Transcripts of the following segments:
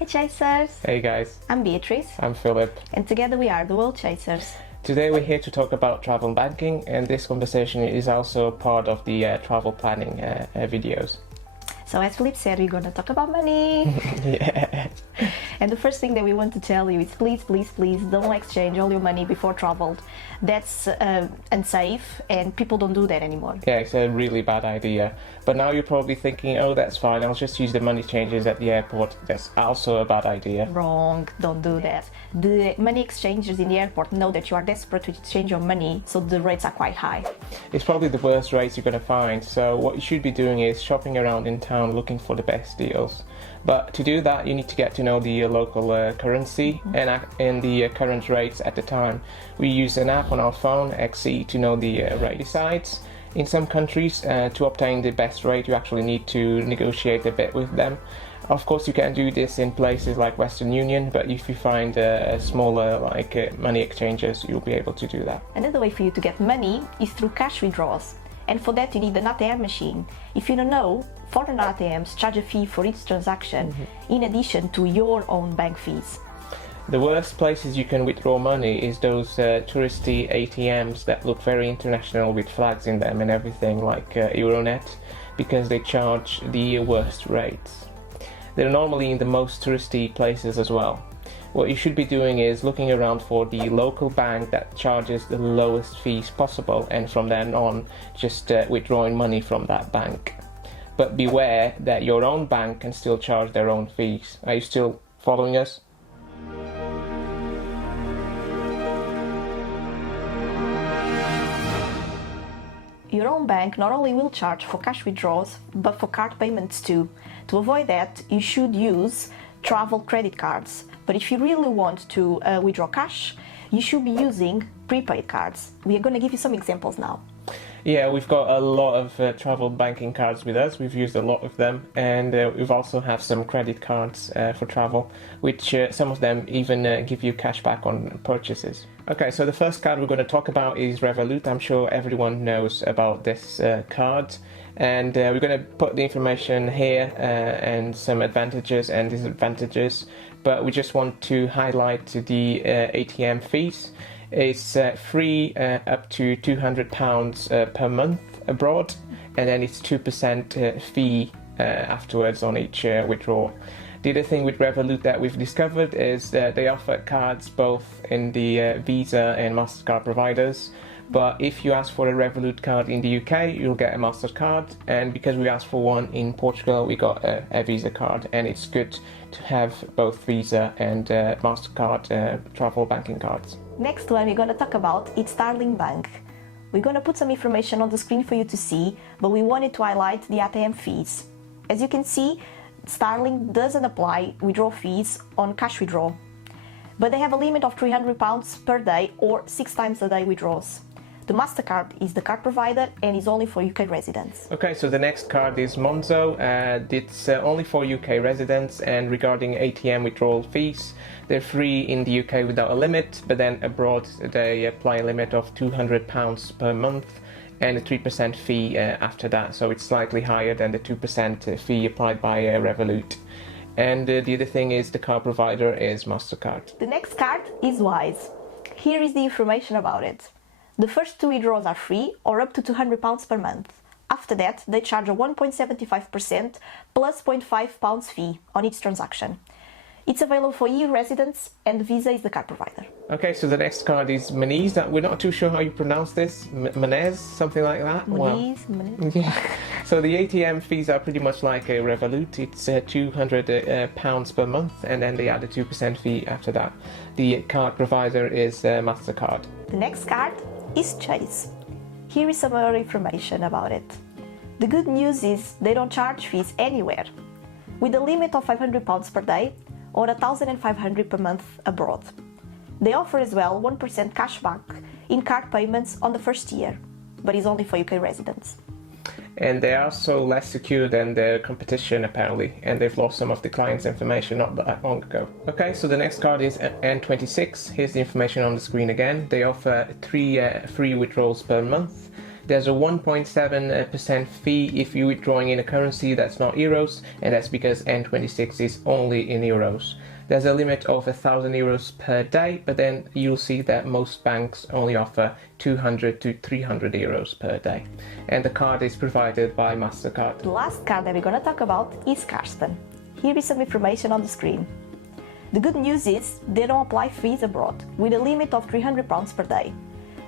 Hi Chasers! Hey guys, I'm Beatrice, I'm Philip. and together we are the World Chasers. Today we're here to talk about travel banking, and this conversation is also part of the travel planning videos. So as Philip said, we're going to talk about money. Yeah. And the first thing that we want to tell you is please don't exchange all your money before travel. That's unsafe, and people don't do that anymore. Yeah, it's a really bad idea. But now you're probably thinking, oh, that's fine, I'll just use the money changes at the airport. That's also a bad idea. Wrong, don't do that. The money exchangers in the airport know that you are desperate to exchange your money, so the rates are quite high. It's probably the worst rates you're going to find, so what you should be doing is shopping around in town looking for the best deals. But to do that, you need to get to know the local currency and the current rates at the time. We use an app on our phone, XE, to know the rate. Besides, in some countries, to obtain the best rate, you actually need to negotiate a bit with them. Of course, you can do this in places like Western Union, but if you find smaller money exchanges, you'll be able to do that. Another way for you to get money is through cash withdrawals. And for that you need an ATM machine. If you don't know, foreign ATMs charge a fee for each transaction, in addition to your own bank fees. The worst places you can withdraw money is those touristy ATMs that look very international with flags in them and everything, like Euronet, because they charge the worst rates. They're normally in the most touristy places as well. What you should be doing is looking around for the local bank that charges the lowest fees possible, and from then on just withdrawing money from that bank. But beware that your own bank can still charge their own fees. Are you still following us? Your own bank not only will charge for cash withdrawals, but for card payments too. To avoid that, you should use travel credit cards. But if you really want to withdraw cash, you should be using prepaid cards. We are going to give you some examples now. Yeah, we've got a lot of travel banking cards with us. We've used a lot of them, and we've also have some credit cards for travel, which some of them even give you cash back on purchases. Okay, so the first card we're going to talk about is Revolut. I'm sure everyone knows about this card, and we're going to put the information here and some advantages and disadvantages, but we just want to highlight the ATM fees. It's free up to £200 per month abroad, and then it's 2% fee afterwards on each withdrawal. The other thing with Revolut that we've discovered is that they offer cards both in the Visa and MasterCard providers. But if you ask for a Revolut card in the UK, you'll get a MasterCard, and because we asked for one in Portugal, we got a Visa card, and it's good to have both Visa and MasterCard travel banking cards. Next one we're going to talk about is Starling Bank. We're going to put some information on the screen for you to see, but we wanted to highlight the ATM fees. As you can see, Starling doesn't apply withdrawal fees on cash withdrawal, but they have a limit of £300 per day or 6 times a day withdrawals. The MasterCard is the card provider and is only for UK residents. Okay, so the next card is Monzo. It's only for UK residents, and regarding ATM withdrawal fees, they're free in the UK without a limit, but then abroad they apply a limit of £200 per month and a 3% fee after that, so it's slightly higher than the 2% fee applied by Revolut. And the other thing is the card provider is MasterCard. The next card is Wise. Here is the information about it. The first 2 withdrawals are free or up to £200 per month. After that, they charge a 1.75% plus £0.5 fee on each transaction. It's available for EU residents, and Visa is the card provider. Okay, so the next card is Monese. We're not too sure how you pronounce this. Monese, something like that? Monese. Yeah. So the ATM fees are pretty much like a Revolut. It's £200 per month, and then they add a 2% fee after that. The card provider is MasterCard. The next card is Chase. Here is some more information about it. The good news is they don't charge fees anywhere, with a limit of £500 per day or £1,500 per month abroad. They offer as well 1% cashback in card payments on the first year, but is only for UK residents. And they are also less secure than their competition apparently, and they've lost some of the client's information not that long ago. Okay, so the next card is N26. Here's the information on the screen again. They offer 3 free withdrawals per month, There's a 1.7% fee if you're withdrawing in a currency that's not euros, and that's because N26 is only in euros. There's a limit of 1,000 euros per day, but then you'll see that most banks only offer 200 to 300 euros per day. And the card is provided by MasterCard. The last card that we're going to talk about is Karsten. Here is some information on the screen. The good news is they don't apply fees abroad, with a limit of £300 per day.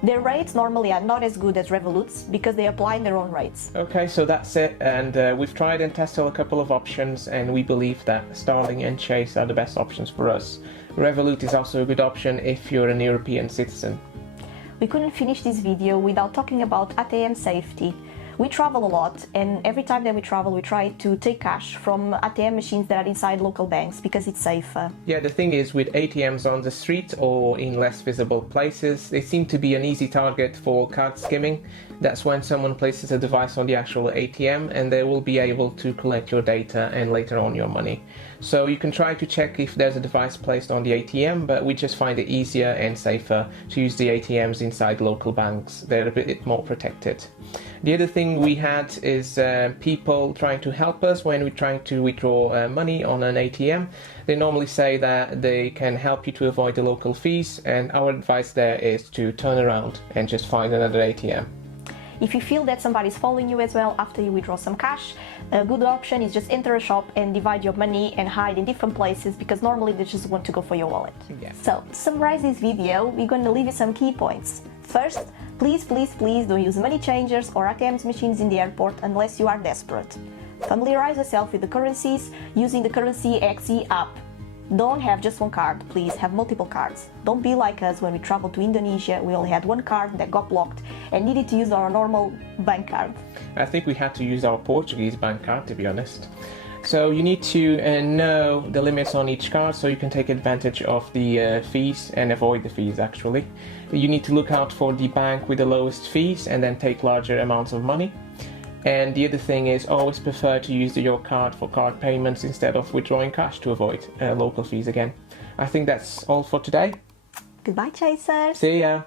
Their rates normally are not as good as Revolut's because they apply their own rates. Okay, so that's it, and we've tried and tested a couple of options, and we believe that Starling and Chase are the best options for us. Revolut is also a good option if you're an European citizen. We couldn't finish this video without talking about ATM safety. We travel a lot, and every time that we travel we try to take cash from ATM machines that are inside local banks because it's safer. Yeah, the thing is, with ATMs on the street or in less visible places, they seem to be an easy target for card skimming. That's when someone places a device on the actual ATM and they will be able to collect your data and later on your money. So you can try to check if there's a device placed on the ATM, but we just find it easier and safer to use the ATMs inside local banks. They're a bit more protected. The other thing we had is people trying to help us when we're trying to withdraw money on an ATM. They normally say that they can help you to avoid the local fees, and our advice there is to turn around and just find another ATM. If you feel that somebody's following you as well after you withdraw some cash, a good option is just enter a shop and divide your money and hide in different places because normally they just want to go for your wallet. Yeah. So, to summarize this video, we're going to leave you some key points. First, please don't use money changers or ATM machines in the airport unless you are desperate. Familiarize yourself with the currencies using the Currency XE app. Don't have just one card, please have multiple cards. Don't be like us when we traveled to Indonesia. We only had one card that got blocked and needed to use our normal bank card. I think we had to use our Portuguese bank card, to be honest. So you need to know the limits on each card so you can take advantage of the fees and avoid the fees actually. You need to look out for the bank with the lowest fees and then take larger amounts of money. And the other thing is always prefer to use your card for card payments instead of withdrawing cash to avoid local fees again. I think that's all for today. Goodbye, Chasers! See ya!